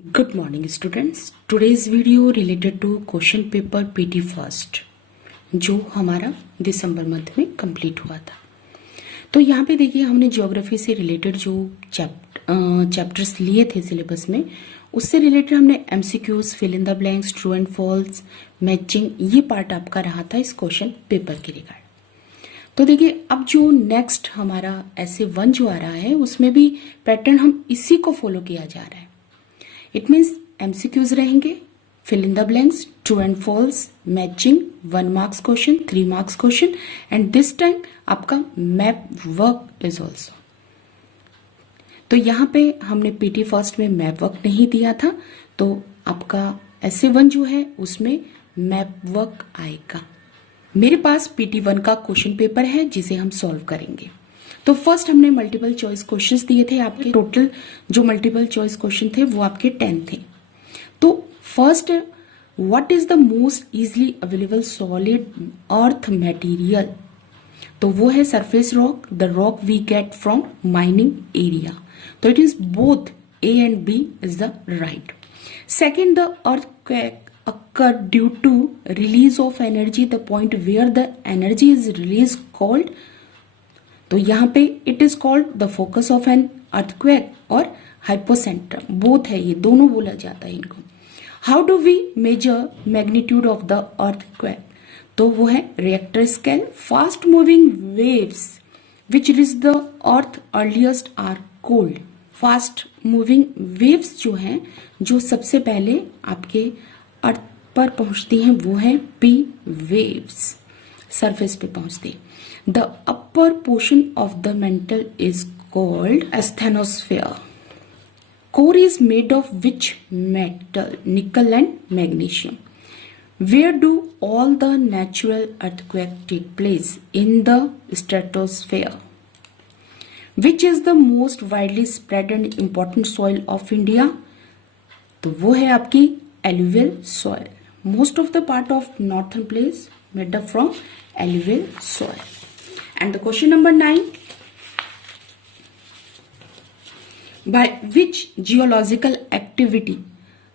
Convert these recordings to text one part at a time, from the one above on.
Good morning students. Today's video related to question paper PT first जो हमारा दिसंबर month में complete हुआ था। तो यहाँ पे देखिए हमने ज्योग्राफी से रिलेटेड जो चैप्टर्स लिए थे सिलेबस में, उससे रिलेटेड हमने MCQs, fill in the blanks, true and false, matching, ये पार्ट आपका रहा था इस क्वेश्चन पेपर के रिगार्ड। तो देखिए अब जो नेक्स्ट हमारा ऐसे 1 जो आ रहा है उसमें भी पैटर्न हम इसी को फॉलो किया जा रहा है। इट मीन्स MCQs रहेंगे, fill in the blanks, true and false, matching, 1 marks question, 3 marks question and this time आपका मैप वर्क इज ऑल्सो। तो यहाँ पे हमने PT फर्स्ट में मैप वर्क नहीं दिया था, तो आपका SA1 जो है उसमें मैप वर्क आएगा। मेरे पास PT1 का क्वेश्चन पेपर है जिसे हम सॉल्व करेंगे। तो फर्स्ट हमने मल्टीपल चॉइस क्वेश्चंस दिए थे आपके, टोटल जो मल्टीपल चॉइस क्वेश्चन थे वो आपके 10 थे। तो first, what is the most easily available solid earth material? तो वो है surface rock, the rock we get from mining area. तो it is both A and B is the right. Second, the earthquake occur due to release of energy, the point where the energy is released called, तो यहाँ पे it is called the focus of an earthquake और hypocentre, both है, ये दोनों बोला जाता है इनको। How do we measure magnitude of the earthquake? तो वो है Richter scale. Fast moving waves which reach the earth earliest are called. Fast moving waves जो हैं, जो सबसे पहले आपके अर्थ पर पहुंचती हैं, वो है P वेव्स, सरफेस पे पहुंचती है। The upper portion of the mantle is called asthenosphere. Core is made of which metal? Nickel and magnesium. Where do all the natural earthquakes take place? In the stratosphere. Which is the most widely spread and important soil of India? तो वो है आपकी alluvial soil. Most of the part of northern place made up from alluvial soil. And the question number 9, by which geological activity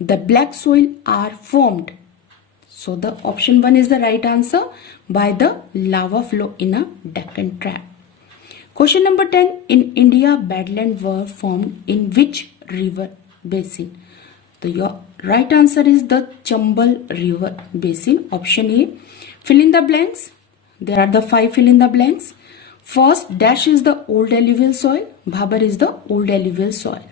the black soil are formed? So the option 1 is the right answer, by the lava flow in a Deccan trap. Question number 10, in India badlands were formed in which river basin? So your right answer is the Chambal river basin, option A. Fill in the blanks. There are the 5 fill in the blanks. First, dash is the old alluvial soil. Bhabar is the old alluvial soil.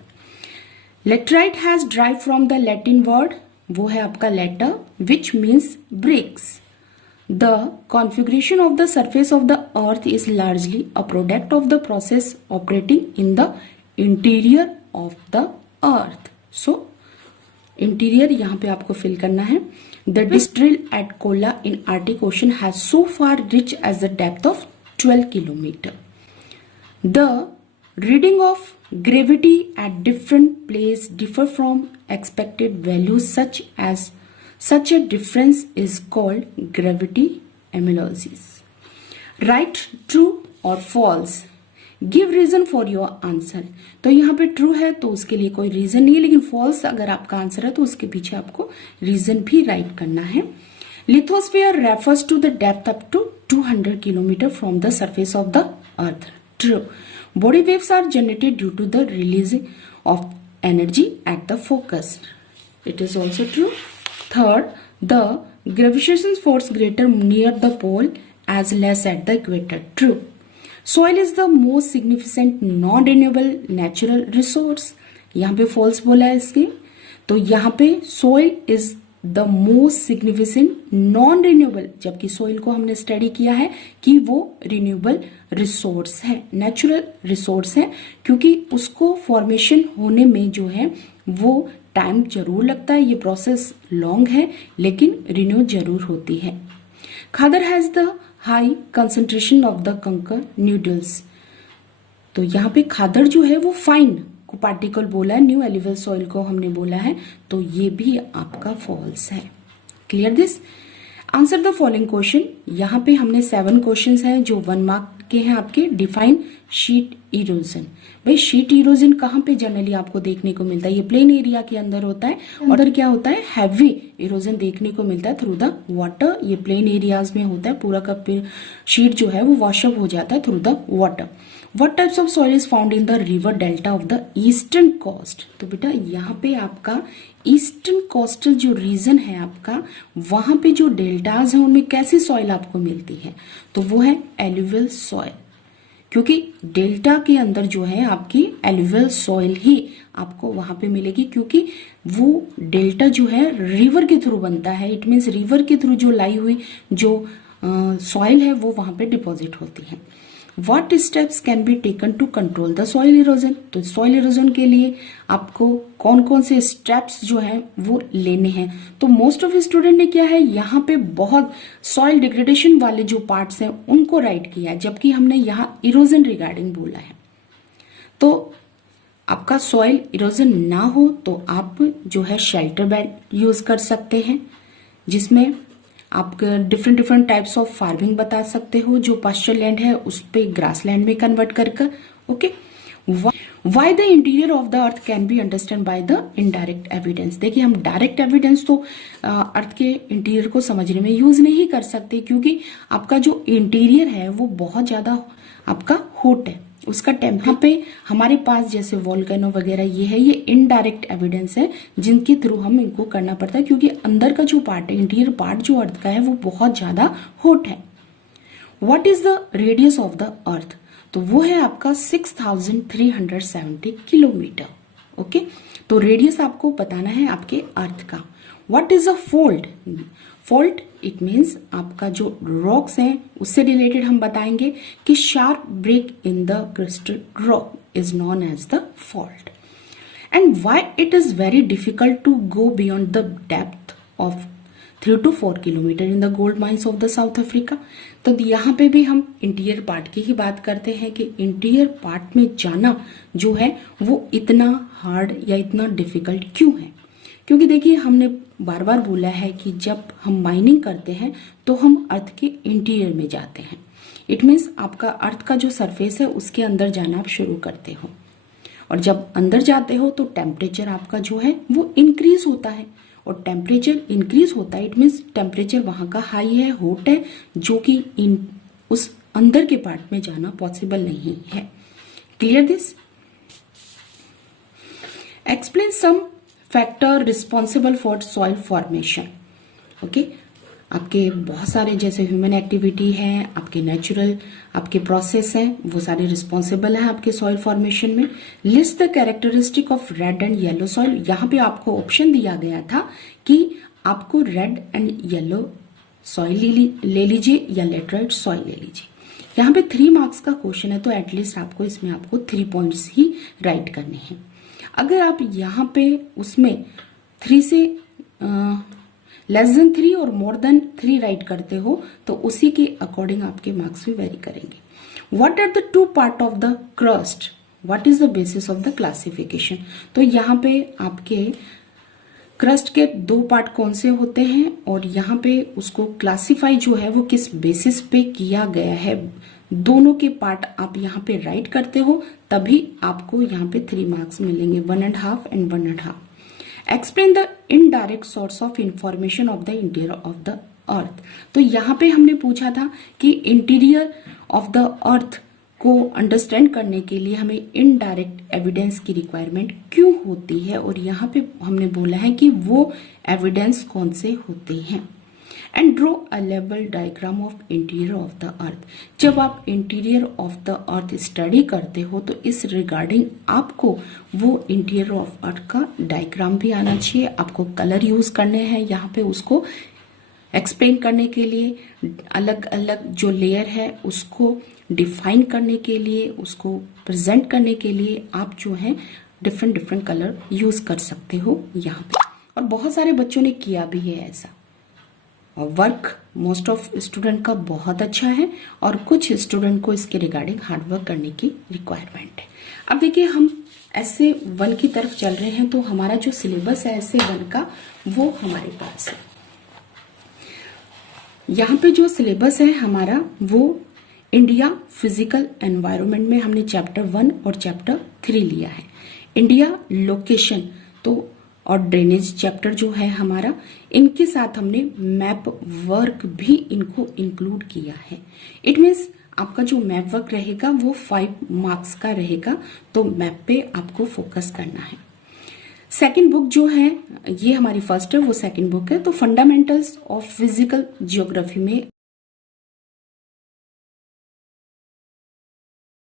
Laterite has derived from the Latin word, वो है आपका later, which means bricks. The configuration of the surface of the earth is largely a product of the process operating in the interior of the earth. So, interior यहाँ पे आपको fill करना है। The district at Kola in Arctic Ocean has so far reached as the depth of 12 kilometer. The reading of gravity at different places differ from expected values, such a difference is called gravity analysis. Right, true or false? Give reason for your answer. तो यहाँ पे true है तो उसके लिए कोई reason नहीं है, लेकिन फॉल्स अगर आपका आंसर है तो उसके पीछे आपको रीजन भी राइट करना है। Lithosphere refers to the depth up to 200 km from the surface of the earth. True. Body waves are generated due to the release of energy at the focus. It is also true. Third, the gravitational force greater near the pole as less at the equator. True. Soil is the most significant non-renewable natural resource. यहाँ पे false बोला है इसके, तो यहाँ पे soil is the most significant non renewable, जबकि soil को हमने स्टडी किया है कि वो रिन्यूएबल रिसोर्स है, नेचुरल रिसोर्स है, क्योंकि उसको फॉर्मेशन होने में जो है वो टाइम जरूर लगता है, ये प्रोसेस लॉन्ग है लेकिन रिन्यू जरूर होती है। Khadar has the high concentration of the kankar nodules. तो यहाँ पे खादर जो है वो फाइन को पार्टिकल बोला है, न्यू एल्यूवियल सॉइल को हमने बोला है, तो ये भी आपका फॉल्स है। Clear this? Answer the following question. यहाँ पे हमने 7 क्वेश्चंस हैं जो 1 मार्क के हैं आपके डिफाइन शीट इरोजन। भाई शीट इरोजन कहाँ पे जनरली आपको देखने को मिलता है? ये प्लेन एरिया के अंदर होता है। अंदर क्या होता है? हैवी इरोजन देखने को मिलता है थ्रू द वाटर। ये प्लेन एरियाज में होता है, पूरा का शीट जो है वो वॉशअप हो जाता है through the water. What types of soil is found in the river delta of the eastern coast? तो बेटा यहाँ पे आपका ईस्टर्न कोस्टल जो रीजन है आपका, वहां पे जो डेल्टाज हैं उनमें कैसी सॉइल आपको मिलती है? तो वो है एलुवियल सॉइल, क्योंकि डेल्टा के अंदर जो है आपकी एलुवियल सॉइल ही आपको वहां पे मिलेगी, क्योंकि वो डेल्टा जो है रिवर के थ्रू बनता है। इट मीन्स रिवर के थ्रू जो लाई हुई जो सॉइल है वो वहां पे डिपॉजिट होती है। What steps can be taken to control the soil erosion? तो soil erosion के लिए आपको कौन कौन से स्टेप्स जो है वो लेने हैं? तो मोस्ट ऑफ स्टूडेंट ने क्या है, यहाँ पे बहुत सॉइल डिग्रेडेशन वाले जो पार्ट्स हैं उनको राइट किया है, जबकि हमने यहाँ इरोजन रिगार्डिंग बोला है। तो आपका सॉइल इरोजन ना हो तो आप जो है शेल्टर बेड यूज कर सकते हैं, जिसमें आप डिफरेंट टाइप्स ऑफ फार्मिंग बता सकते हो। जो पास्चर लैंड है उस पे ग्रास लैंड में कन्वर्ट कर okay. Why the interior of the earth can be understand by the indirect evidence? देखिए हम डायरेक्ट एविडेंस तो अर्थ के इंटीरियर को समझने में यूज नहीं कर सकते, क्योंकि आपका जो इंटीरियर है वो बहुत ज्यादा आपका हॉट है, उसका टेम्परेचर पे हमारे पास जैसे वोल्केनो वगैरह ये है, ये इनडायरेक्ट एविडेंस है जिनके थ्रू हम इनको करना पड़ता है, क्योंकि अंदर का जो पार्ट है, इंटीरियर पार्ट जो अर्थ का है वो बहुत ज्यादा हॉट है। What is the radius of the earth? तो वो है आपका 6370 किलोमीटर। ओके, तो रेडियस आपको बताना है आपके अर्थ का। What is a fold? Fold it means आपका जो रॉक्स हैं उससे रिलेटेड हम बताएंगे कि sharp break in the crystal rock is known as the fault. And why it is very difficult to go beyond the depth of 3 to 4 kilometre in the gold mines of the South Africa? तो यहाँ पे भी हम interior part की ही बात करते हैं कि इंटीरियर पार्ट में जाना जो है वो इतना हार्ड या इतना डिफिकल्ट क्यों है? क्योंकि देखिए हमने बार बार बोला है कि जब हम माइनिंग करते हैं तो हम अर्थ के इंटीरियर में जाते हैं। इट मीन्स आपका अर्थ का जो सरफेस है उसके अंदर जाना आप शुरू करते हो, और जब अंदर जाते हो तो टेम्परेचर आपका जो है वो इंक्रीज होता है, और टेम्परेचर इंक्रीज होता है इट मीन्स टेम्परेचर वहां का हाई है, हॉट है, जो कि उस अंदर के पार्ट में जाना पॉसिबल नहीं है। Clear this? Explain some factor responsible for soil formation. Okay, आपके बहुत सारे जैसे ह्यूमन एक्टिविटी है, आपके नेचुरल आपके प्रोसेस है, वो सारे रिस्पॉन्सिबल है आपके सॉइल फॉर्मेशन में। List the characteristic of red and yellow soil. यहाँ पे आपको ऑप्शन दिया गया था कि आपको रेड एंड येलो सॉइल ले लीजिए या लेटराइट सॉइल ले लीजिए। यहाँ पे 3 मार्क्स का क्वेश्चन है, तो एटलीस्ट आपको इसमें आपको 3 पॉइंट्स ही राइट करने हैं। अगर आप यहाँ पे उसमें 3 से लेस देन 3 और मोर देन 3 राइट करते हो तो उसी के अकॉर्डिंग आपके मार्क्स भी वेरी करेंगे। What are the 2 part of the crust? What is the basis of the classification? तो यहाँ पे आपके क्रस्ट के 2 पार्ट कौन से होते हैं, और यहाँ पे उसको क्लासिफाई जो है वो किस बेसिस पे किया गया है, दोनों के पार्ट आप यहाँ पे राइट करते हो तभी आपको यहाँ पे 3 मार्क्स मिलेंगे, 1.5 and 1.5। Explain the indirect source of information of the interior of the earth. तो यहाँ पे हमने पूछा था कि इंटीरियर ऑफ द अर्थ को अंडरस्टैंड करने के लिए हमें इनडायरेक्ट एविडेंस की रिक्वायरमेंट क्यों होती है, और यहाँ पे हमने बोला है कि वो एविडेंस कौन से होते हैं। And draw a level diagram of interior of the earth. जब आप interior of the earth study करते हो तो इस रिगार्डिंग आपको वो इंटीरियर ऑफ अर्थ का डायग्राम भी आना चाहिए। आपको कलर यूज करने हैं यहाँ पे उसको एक्सप्लेन करने के लिए, अलग अलग जो लेयर है उसको डिफाइन करने के लिए, उसको प्रेजेंट करने के लिए आप जो है डिफरेंट कलर यूज कर सकते हो यहाँ पे। और बहुत सारे बच्चों ने किया भी है ऐसा, और वर्क मोस्ट ऑफ स्टूडेंट का बहुत अच्छा है, और कुछ स्टूडेंट को इसके रिगार्डिंग हार्डवर्क करने की रिक्वायरमेंट है। अब देखिए हम ऐसे 1 की तरफ चल रहे हैं, तो हमारा जो सिलेबस है ऐसे 1 का वो हमारे पास है। यहाँ पे जो सिलेबस है हमारा वो इंडिया फिजिकल एनवायरनमेंट में हमने चैप्टर 1 और चैप्टर 3 लिया है। इंडिया लोकेशन तो और ड्रेनेज चैप्टर जो है हमारा, इनके साथ हमने मैप वर्क भी इनको इंक्लूड किया है। इट मीन्स आपका जो मैप वर्क रहेगा वो 5 मार्क्स का रहेगा, तो मैप पे आपको फोकस करना है। सेकंड बुक जो है ये हमारी फर्स्ट है, वो सेकंड बुक है। तो फंडामेंटल्स ऑफ फिजिकल जियोग्राफी में